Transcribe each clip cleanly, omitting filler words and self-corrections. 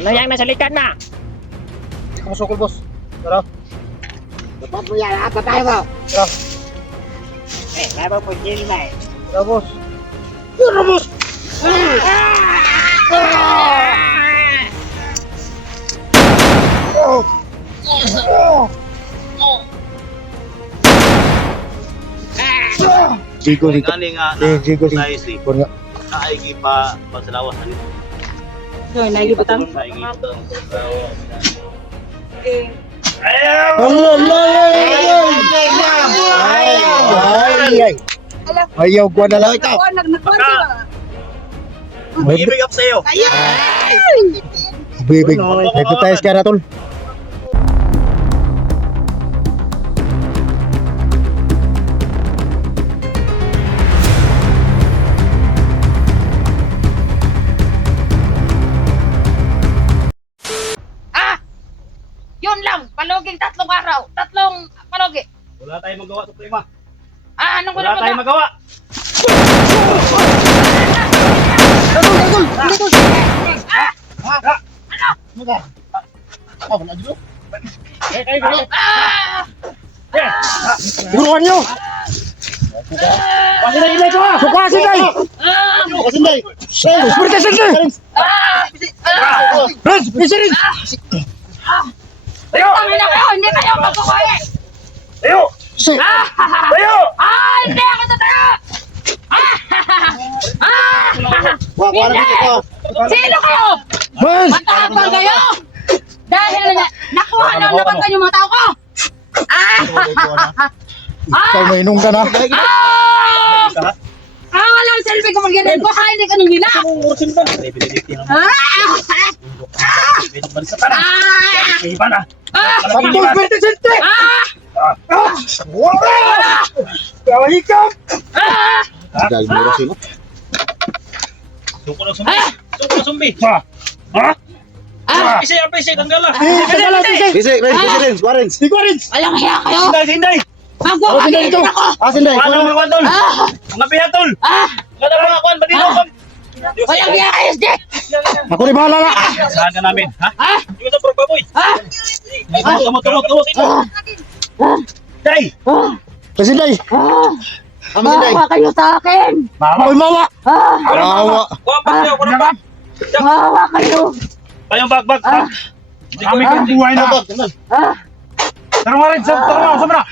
Ano yang nasa likod na? Kamu sukul, bos. Tara. Dapat mo yan, at tayo mo. Tara. Labo po, Jerry, may. Tara, bos. Tara, bos. Jigo dito. Ngani nga Jigo dito. size ni Kurnya. kaigi pa pagsalawas ani. So, naigiputang. Kaigi. Ay. Ayaw ko na lang ito. Ibig up sa iyo. Bibig. Nagtutayos ka na tol. Yun lang, paloging 3 araw. 3 palogi. Wala tayong magawa sa prima. Anong Wala tayong magawa. Buruan nyo! Pasinday, Inday, ko. Suka si Day! Pasinday. Seperti sini! Res! Bisa rin! Tangin na kayo, hindi kayo magkukuha. Ayo! Si! Ayo! Hindi ako tatayo! Hindi! Sino kayo? Mas! Matapang kayo! Dahil nakuha lang naman kayo mga tao ko! Ikaw may inong ka na. Walang selfie ko mag-ganyan ko, hindi ka nung gina! Iba na. Santol Verde Sente! Kawahikam! Dahil mura sino? Suko ng sumbi. Suko ng sumbi. Ha? Pisi, tanggal na. Bisi rin, Warrens. Di Warrens! Walang hiya kayo! Sinday. Magwawagin ako! Sinday, Ano mo tol? Mga piyatol. Kada mga kuan badino ko. Walang hiya kayo, Sde! Ako rin bahala na. Saan ka namin? Ha? Di ko sa pagbaboy. Tumot. Day. Sinday! Bawa kayo sa akin! Ako'y mawa! Mawa! Kuha pa kayo, kuha pa. Bawa kayo! Kayong bag. Kami kang buhay na bag. Tara nga rin, sama na.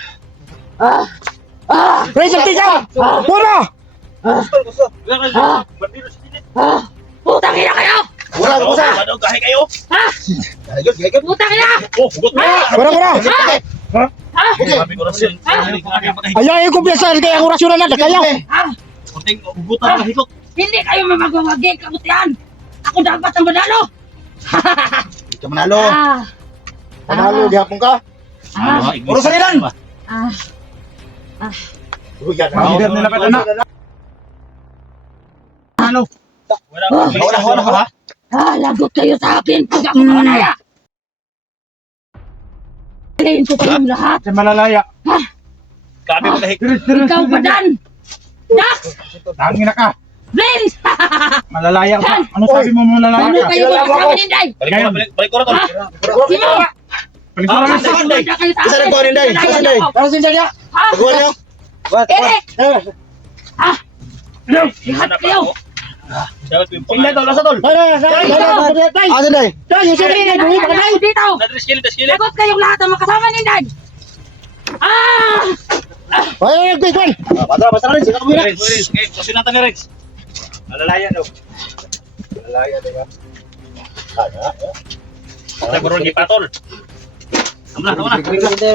Ray, sakti ka! Mura! Putang ina kayo! Madog kahit kayo. Putang ina! Hugot mo. Mura! Sabi ko na siya. Ayaw ko biyasan kaya ang orasyon na kaya. Kunting hugutan na hikot. Hindi kayo magwawagin, kabutihan! Ako dapat ang manalo! Hindi ka manalo. Manalo, gihapon ka. Puro sa ilan. Yan. Leader nila pa na. Ano? Wala. Lagot kayo sa akin pag ako nakanaya! Alayin ko kayong lahat! Sa malalaya. Kami mo kahit. Ikaw ba dan? Dak! Tangin na ka. Vince! Malalaya ka. Ano sabi mo malalaya Ano ka? kayo magkasama ni Inday? Balik ko na to. Sino? Balik ko na to. Magkasama kayo sa Isa akin! rin ko, Inday. Isa rin. Ako. Para sa Inday niya. Ha? Pagkuhan niyo. Eric! Lahat kayo! Tingnan tol, asa tol. Sinday. Ako dito! Nadriskil. Lagot kayong lahat ang makasama ni Inday! Ay, Gwen. Basta rin, sila kumira. Rex, kasi natin ni Rex. Malalaya daw. Malalaya daw. Sa burong di patol. Tama na.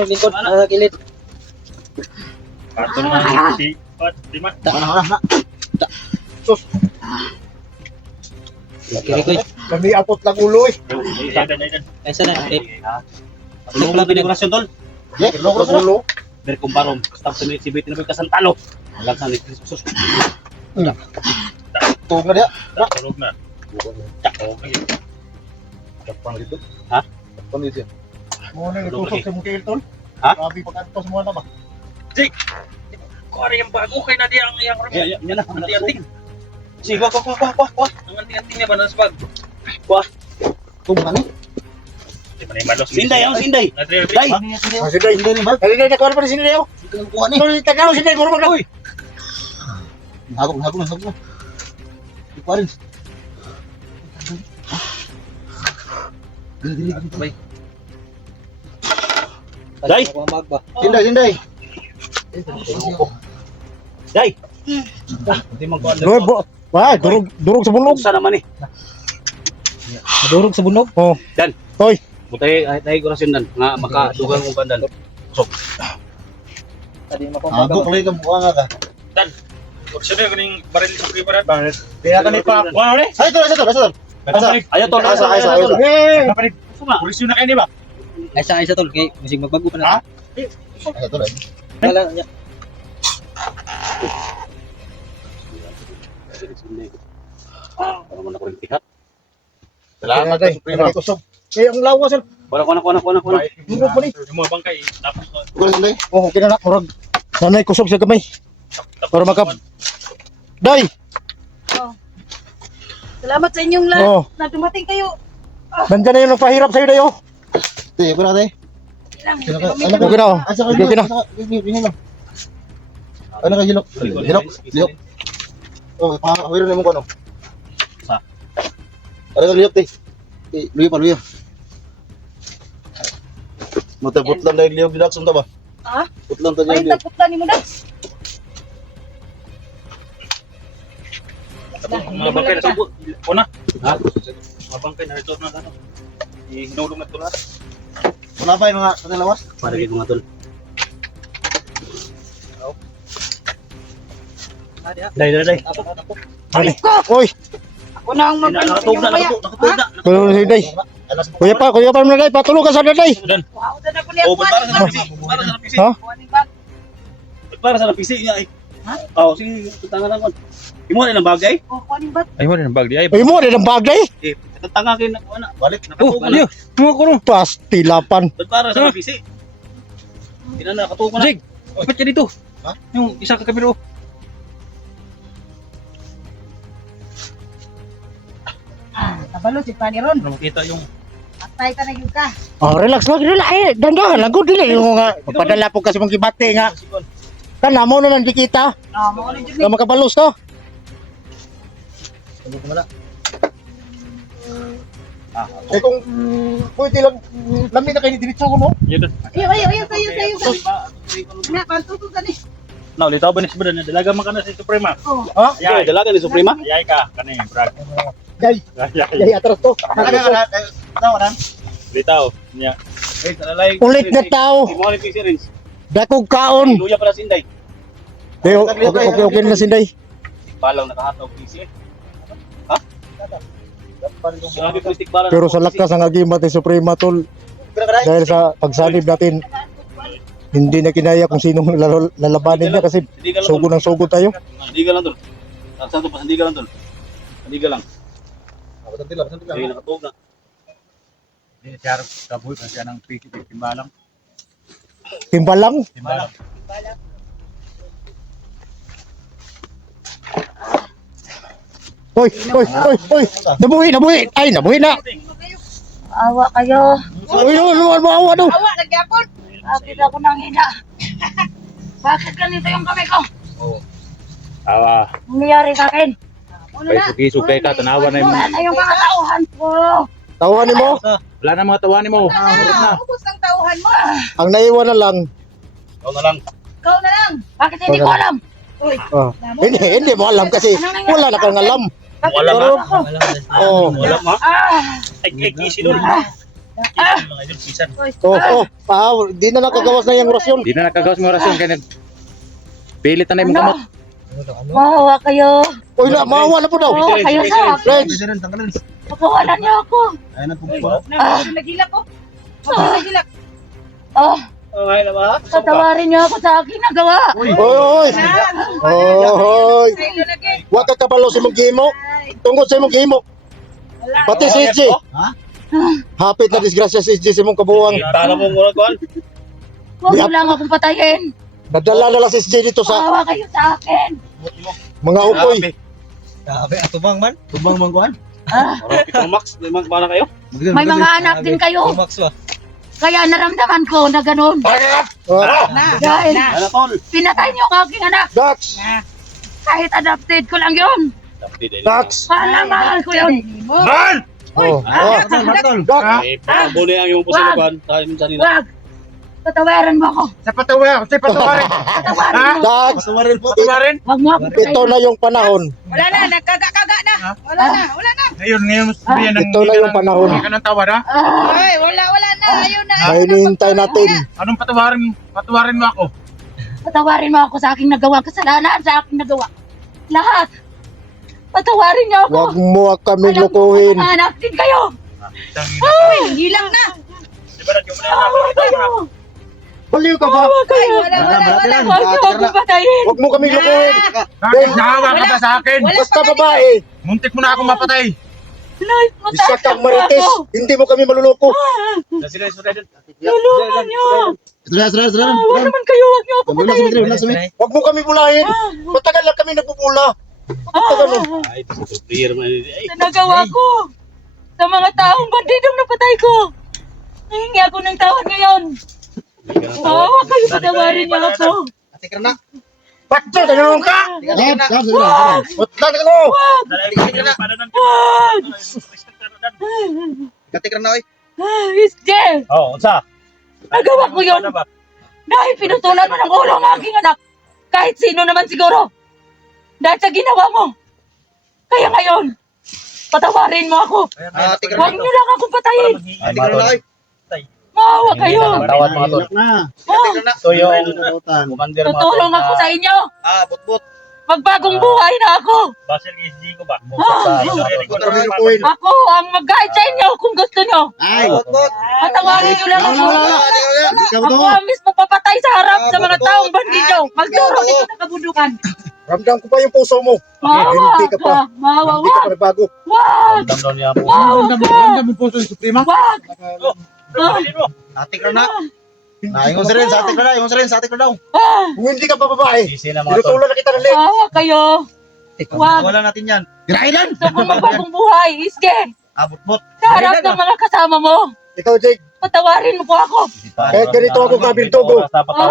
Lingkod, nasa kilid. Patol na si Pat, lima. Sus. Kiri-koy. Kami apot lang ulo eh. Ay, sana. Tulong lang pinagurasyon tol. Ulo. Ber kumparong, stop sa si Betty na kasantalo. Lang sa ni Sus. Tug na dia. Tulog na. Okay. Kapang dito. Ha? Kapang dito. Mo na itusok sa mukha tol. Ha? Grabe pagkantos mo na ba? Jake. Ko yung bago kay na dia ang iyang ram. Yan na, anting-anting. Sige, kuha. Ang anting-anting niya ba nasa bag? Kuha. Tumbang ni. Di pa na yung malos. Sinday, ang sinday. Day! Sinday ni ba? Kaya na kuha pa ni Sinday. Kuha ni. Tagaw Sinday mo na. Uy. Hagok. Kuha rin. Day! Sinday. Day! Hindi man kuha. Wah, durog sa bunog. Sa naman eh. Madurog sa bunog. Oh. Dan. Hoy. Butay ay kurasyon dan nga makadugang mo kandan. Tadi mo kong Hagok lagi ka buka nga ka. Dan. Kurasyon na kuning baril sa primer. Kaya ka ni pa. Wala ni. Ay, ito. Ayo tol. Ayos. Kurasyon na kayo ni ba? Ay sa tol kay musig magbago pa na. Ito lang. Wala niya. Ano man ako rin tihat. Salamat kay Suprema. Kaya ang lawas sir. Kuha. Durog pa ni. Yung mga bangkay dapat ko. Kuha Sinday. Oh, okay na murag. Sanay kusog sa kamay. Para makap. Day. Salamat sa inyong lahat Oh. na dumating kayo. Nandiyan na yung nagpahirap sa'yo, Day, oh. Tay, kuna, Tay. Okay na, oh. Okay na. Ano ka, hilok? Hilok. Oh, pakakawiro na mo ko, ano? Ano ka, liyok, Tay? Luyo pa, luyo. Putlan dahil liyok didak, sumta ba? Ha? Putlan tayo Ay, liyok. tagputlan ni mo na. Mga bangkay na sabot. Kuna. Ha? Mga bangkay na resort na ano. Hinulong na ito lahat. Wala pa yung mga katalawas? Para kayo mga tol. Day. Ano? Uy! Ako na ang Nakatog na, nakatog na. Kuya na si Day. Kuya pa na, Day. Patulog ka sa Day. Dan. Wow, na po niya. Oh, para sa napisi. Para sa napisi. Ha? Para sa napisi niya ay. Ha? Oh, sige, tanga lang kon. Imo na ng bagay? Kuhanin ba? Ay mo na ng bagay. Ay mo, rin ang bagay. Eh, tanga kayo na kuha na. Balik na Oh, katugo na. mga kuno. Pastilapan. Para sa napisi. Ina na katugo na. Sig. Ba't ka dito? Ha? Yung isa ka kabiro. Kabalo si Paniron. Ano makita yung Patay ka na yun ka. Oh, relax lang. Eh, dandahan lang. Good dili. Yung nga, padala po kasi mong kibate nga. Kana mo na lang di kita. Mo na dyan Na makabalos to. Eh kung pwede lang, lami na kayo ni Diretso ko, no? yun. Ayaw, sayo. Na, pantuto ka ni. Now, litaw ba ni Suprema? Dalaga man ka na si Suprema. Oh. Ha? Ayay, dalaga ni Suprema? Ayay ka, kanay, brag. Jay, Ayay. jay atras to. Litaw, niya. Eh, talalay. Ulit na tao. Imo ni Pisirin. Dakog kaon. Luya pala sinday. Okay na sinday. Balang nakahatog PC. Ha? Grabe plastic balang. Pero sa lakas ang agimat ni Suprema tol. Dahil sa pagsanib natin, hindi na kinaya kung sinong lalabanin niya kasi sugo ng sugo tayo. Sandiga lang tol. Saan to pa sandiga lang tol. Sandiga lang. Ayun, nakatog na. Timbalang. Hoy. Nabuhi. Ay, nabuhi na. Awa kayo. Uy, awa daw. Awa, nagyapon. Bakit ako nang hina? Bakit ganito yung kamay ko? Awa. Nangyari sa akin. Sukay ka, tanawa na Wala na yung mga tauhan ko. Tawahan ni mo. Wala na mga tawanin mo. Ubus ng tauhan mo. Ang naiwan na lang. Ikaw na lang. Ikaw na lang. Bakit hindi ko alam? Uy, Hindi mo alam kasi wala na kang alam. bakit Wala meron ba? ako? Oh. Wala ma. Ay, kisi doon. Kisi mga idol, kisan. Di na nakagawas na yung orasyon. Di na nakagawas mo orasyon kaya pilit na yung kamot. Mahawa kayo. Uy, maawa na po daw. Oo, kayo sa akin. Reg, Pagkawalan niyo ako. Nagilak ko. Nagilak. Oh, Okay na ba? patawarin niyo ako sa akin nagawa. Oy. Wa ka kabalo sa mong gimo. Tungkol sa mong gimo. Pati si SJ. Hapit na disgrasya si SJ sa mong kabuwang. Tala mo muna kuan. Huwag mo lang akong patayin. Nadala na lang si SJ dito sa Mahawa kayo sa akin. mga upoy. Grabe, atubang man kuan. Pitong max, may mga kayo. May mga anak din kayo. Max ba? Kaya naramdaman ko na ganun. Dahil Ano tol? pinatay niyo ang aking anak. Dax! Kahit adopted ko lang yun. Dax! Mahal ko yun. Man! Oh, Dax! Eh, pabuli ang iyong pusilaban. Tayo minsan nila. Wag. Patawaran mo ako. Patawarin. Patawaran mo. Dax! Patawarin. Wag mo ako Ito na yung panahon. Wala na, nagkaga-kaga na. Wala na. Ngayon mo sabihin ng Ito na yung panahon. hindi ka nang tawad ha? Ay, wala na. Ayun na. Na hinihintay natin. Anong patawarin mo ako? Patawarin mo ako sa aking nagawa. Kasalanan sa aking nagawa. Lahat. Patawarin niyo ako. Huwag mo kami Alam ko, lukuhin. mga anak din kayo. Hilang na. Awa kayo. Baliw ka ba? Awa kayo. Wala. Huwag niyo ako patayin. Huwag mo kami lukuhin. Bakit nahawa ka ba sa akin? Basta babae. Muntik mo na akong mapatay. Life mo Isa kang marites. Hindi mo kami maluloko. Tulungan niyo. Awa naman kayo. Huwag niyo ako patayin. Huwag mo kami bulahin. Matagal lang kami nagbubula. Ay, ito si player man. Ay, Sa nagawa ko. Sa mga taong bandidong napatay ko. Nahingi ako ng tawad ngayon. Awa kayo. Patawarin niyo ako. Ate Karna. Bakit? Tanong ka? Ba't ka mo? Wag. Ate Karna, oy. Isje. Oh, unsa? Nagawa ko yun. Dahil pinutulan mo ng ulo ang aking anak. Kahit sino naman siguro. Dahil sa ginawa mo. Kaya ngayon, patawarin mo ako. Ate Karna. Huwag niyo lang akong patayin. Ate Karna, oy. Maawa kayo. Tawad mga tol. Ate Karna. Ito yung commander mga tol. Tutulong ako sa inyo. Bot. Magbagong buhay na ako. Basel SG ko ba? Ako ang mag-guide sa inyo kung gusto nyo. Bot. Patawarin niyo lang ako. Ako ang mismo papatay sa harap sa mga taong bandidyo. Magturo dito sa kabundukan. Ramdam ko pa yung puso mo. Maawa Hindi ka pa. ka. Maawa. Hindi ka pa nagbago. Wag. Damdam niya po. Maawa ka. Ang puso ni Suprema. Wag. Ate Karna. Ingon sa rin sa Ate Karna. Kung hindi ka pa babae, Sisi na mga tol. tinutulan na kita ng leg. Maawa kayo. Wag. Wala natin yan. Gusto ko magbagong buhay. Isge. Bot. Sa harap ng mga kasama mo. Ikaw, Jake, Patawarin mo po ako. kahit ganito ako kabintugo,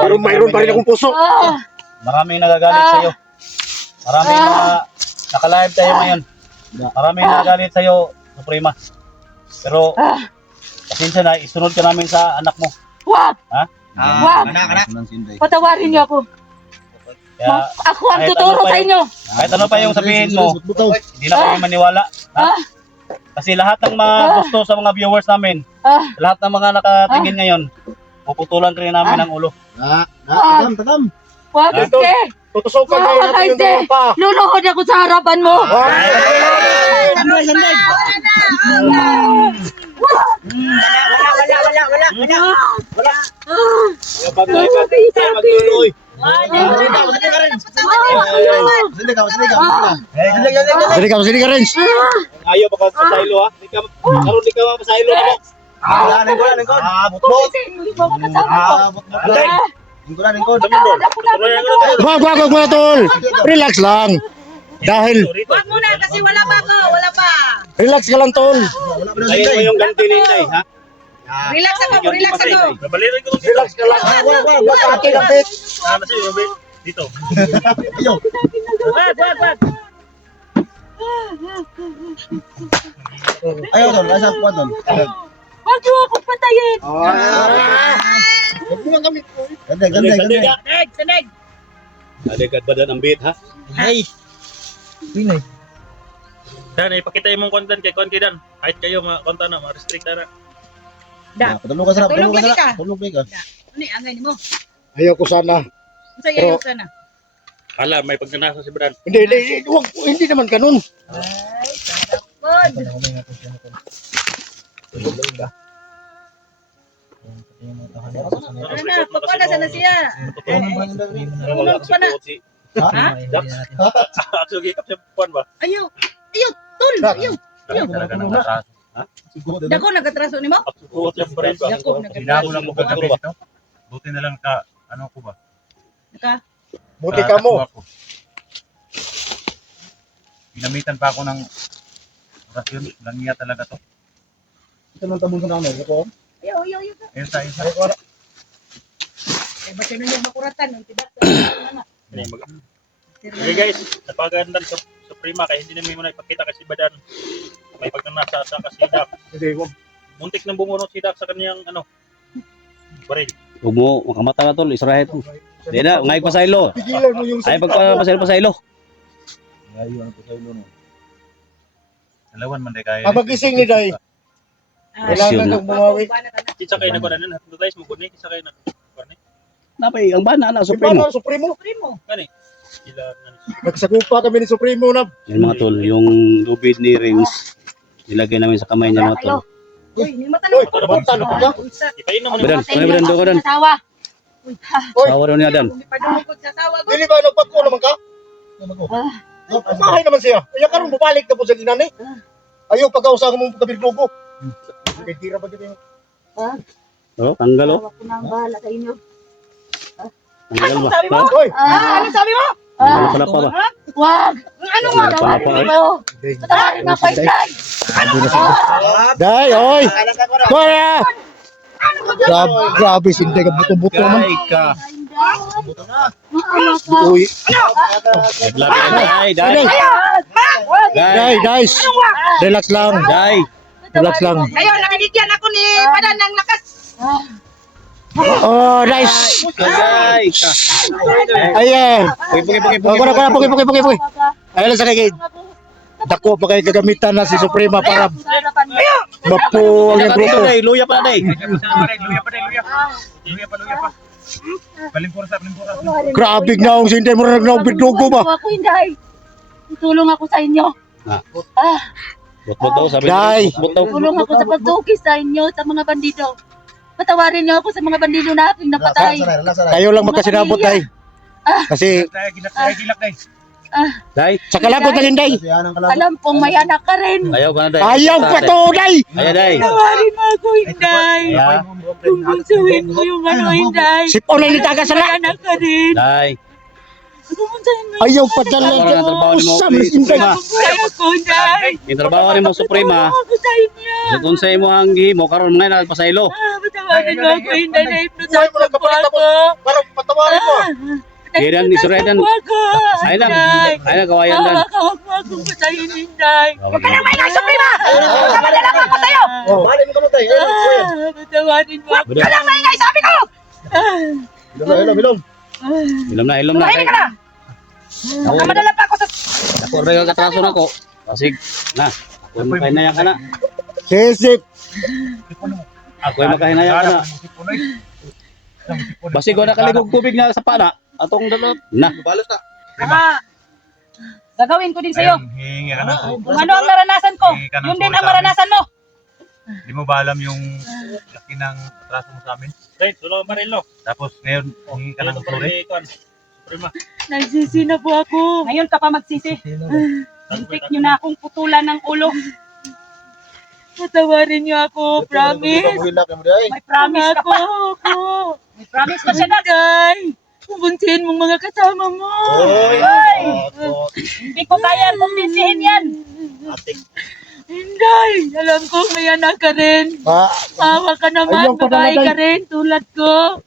pero mayroon pa rin akong puso. Maraming nagagalit sa'yo. Maraming naka-live tayo ngayon. Maraming nagagalit sa'yo, Suprema. Pero, pasensya na, isunod ka namin sa anak mo. Wag. Wag. Anak. Patawarin niyo ako. Kaya, Ako ang kahit tuturo ano pa sa yung- inyo. kahit ano pa yung sabihin mo, hindi na kami maniwala. Ah. Kasi lahat ng mga gusto sa mga viewers namin, Ah. lahat ng mga nakatingin ngayon, puputulan rin namin ang ulo. Wag. Isge. Tutusukan Wag. tayo natin yung Isge. dalawang pa. Luluhod ako sa harapan mo. Magluloy. Sini ka, Renz. Ayaw baka pasaylo ha. Di ka mapasaylo na mo. Bot. Wag mo tol. Relax lang. Dahil, Wag muna kasi wala pa ako. Wala pa. relax ka lang tol. Tayo mo yung ganti ni Inday, ha? Relax ako. Babalirin ko itong Relax ka lang. Basta atin ang bit. Dito. Ayaw tol. Asa po tol. Wag niyo akong patayin. Huwag mo lang kami. Saneg. Adegat badan ang bit, ha? Ay. Dan, ipakita yung mong content kay Konkidan. Kahit kayo mga content na, ma-restrict na. Tulog ka sa. Tulog ka. Ano angay mo? Ayoko sana. Ayaw sana. Hala, may pagnanasa si Brad. Hindi naman ganun. Ano na? Pagkona sana siya. Wala kasi pa na. puot si... Ha? Actually, gikap siya puan ba? Ayaw. Tol. Ayaw. Talaga nang natraso. Dako nagatraso nimo? Puot siya pa rin ba? Dako Hindi nagatraso. mo lang magkagabi ito. Buti na lang ka, ano ko ba? Buti ka mo. Ginamitan pa ako ng Rasyon, langiya talaga to. Ito nang tabon sa namin. Ako. Isa. Okay guys, napagandang Suprema kaya hindi namin muna ipakita kasi Badan may pagnanasa sa kasidak. Hindi ko. Muntik nang bumunot si Dak sa kaniyang baril. Huwag mo makamata na tol, israhet mo. Di na, ngay pasaylo. Pigilan mo yung Ay, pasaylo. Ayun ang pasaylo no. Dalawan man day kaya. Magising ni Day. Kailangan na. nang bumawi. Kitsa kayo na ba na guys mo guni kitsa kayo na. Barne. Napay, ang bana na, Supremo. Supremo. Supremo. Kani. Sila Nagsagupa kami ni Supremo na. Yan mga tol, yung lubid ni Rings, nilagay namin sa kamay niya mga tol. Uy, talo ka. ipainom mo Badan, Badan, doon ka Dan. Asawa. Sawa daw niya Dan. Dili ba nagpagko naman ka? Kumahay naman siya. Kaya karon bumalik na po sa dinani. Ayaw pag-ausahan mo kabirdugo. Tira ba dito? Oh, tanggal oh. Asawa ko nang bahala sa inyo. Tanggal ba? Sabi mo? Hoy, Ano sabi mo? Ano pala pa ba? Wag! Ano nga? Ano pala pa eh? Patawarin nga kayo, Day! Day, oy. Kuya. Grabe sindi ka buto-buto man. Ay ka. Maawa ka. Uy, Day, Day. Day, guys. Relax lang. Day. Relax lang. Ngayon, nakikigyan ako ni Padan ng lakas. Oh, nice. Day ka. Ayan. Pugi. Pugi. Ayun sa kagid. Dako pa kay gagamitan na si Suprema para mapuwag yung grupo. Day, luya pa Day. Luya pa. Balimpura. Grabe nga ang sindi mo na bidugo ba? Ako, Inday. Tutulong ako sa inyo. Bot daw, sabi Day. niya. Bot daw. Tulong ako sa pagtukis sa inyo, sa mga bandido. Patawarin niyo ako sa mga bandido na aking napatay. Kayo lang magkasinabot, Day. Kasi Gilak day. Day. sa kalabot na rin, Day. Alam kong may anak ka rin. Ayaw ka na Day. Ayaw pa to, Day. Ayaw Day. Patawarin mo ako, Inday. Ayaw. Kung bunsuhin mo yung Inday. Sipon na nitaga sa May na. anak ka rin. Day. Pumuntahin mo Ayaw pa dala Wala na trabaho ni mo. sa Inday. yung ako, Inday. Yung trabaho ni mo Suprema. Tulong ako sa inyo. Sa kung sa imo ang gihimo karon mga nagpasaylo. Patawarin mo ako, Inday. Na-hypnotize Ayaw mo lang po kapalit ako. Parang patawarin mo. Kailan ni Suredan? Ay na kawayan Dan. Kawag mo akong patayin, Inday. Huwag ka na may Kamadala mo ako sa'yo. Oh, bali mo ka mo, Day. Patawarin mo ako. Bilom Ingay, sabi ko! Bilom. Ilom na. Tumahimik ka na! Kamadala pa ako sa... Ako rin katraso na ko. Kasi na. Ako makahinaya ka na. Sisip. Ako makahinaya ka na. Basi ko nakaligog tubig na sa pana. Atong dalot. Na. Balos na. Gagawin ko din sa'yo. Hingi ka na. Kung ano ang naranasan ko, yun din ang maranasan mo. Di mo ba alam yung laki ng atraso mo sa amin? Right, tulong ang baril no. Tapos ngayon, hingi ka ng sorry. Suprema. Nagsisi na po ako. Ngayon ka pa magsisi. Muntik nyo na akong putulan ng ulo. Patawarin niyo ako, promise. May promise ka pa. May promise ka siya na. Day, kumbunsihin mong mga kasama mo. Hindi ko kaya kumbinsihin yan. Inday, alam ko may anak ka rin. Awa ka naman, Ayaw pa babae talaga, ka rin, tulad ko.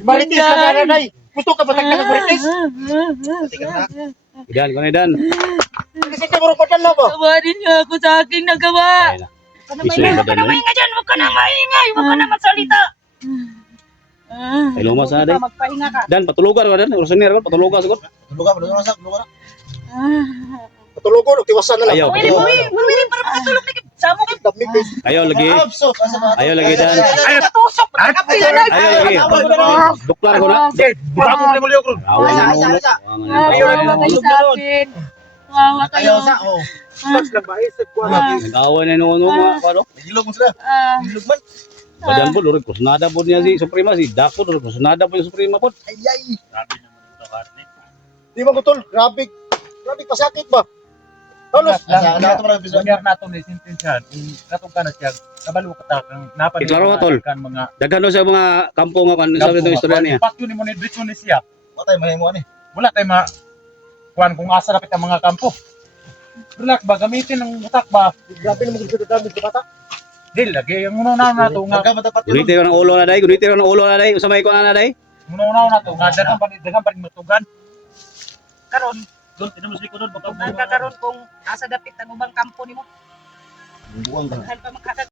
Marites ka na, Day. Gusto ka ba tagtagang marites? Idan ko na Dan. Kasi ka mo rin ba? Tawarin niyo ako sa aking nagawa. Ay na. Huwag ka na maingay dyan, huwag ka na maingay, huwag ka na magsalita. Ay lumas na Day. Magpahinga ka. Dan patulugan ko Dan. Urusan niya patulugan siguro. Patulugo, tiwasan na lang. Ayaw. Bumili para makatulog na Samo ka. Ayaw lagi. Ayaw lagi Dan. Tusok, nakakapila na. Ayaw lagi. Duklar ko na. Bago mo liyo ko. Awa na mo. Wawa kayo sa akin. Wawa kayo. Nag-awa na noon mga ano. Ilog mo sila. Ilog man. Badan po lori kusunada po niya si Suprema si Dako lori kusunada po yung Suprema po. Ay. Sabi naman ito Harley. Di ba kutol? Grabe pasakit ba? Halos. Wanyar nato ni sintensyan. Katong ka na siya. Kabalo ka ta kang napan. Iklaro ka, tol. Mga Daghan daw sa mga kampo nga kan sa itong istorya niya. Pakyo ni mo ni dito ni siya. Patay mahimo ani. Wala tay ma kuan kung asa lapit ang mga kampo. Relax ba, gamitin ang utak ba? Grabe naman gusto damage sa bata. Dil, lagi, ang una na to nga. Hanggang matapat yun. Guniti ng ulo na day, guniti ng ulo na day. Usamay ko na day. Una na to nga, dagang pa rin matugan. Karon, Doon, tinamos ko doon. Baka ang kakaroon kung asa dapit ang ubang kampo nimo. Buwang ka. Dahil pa makakag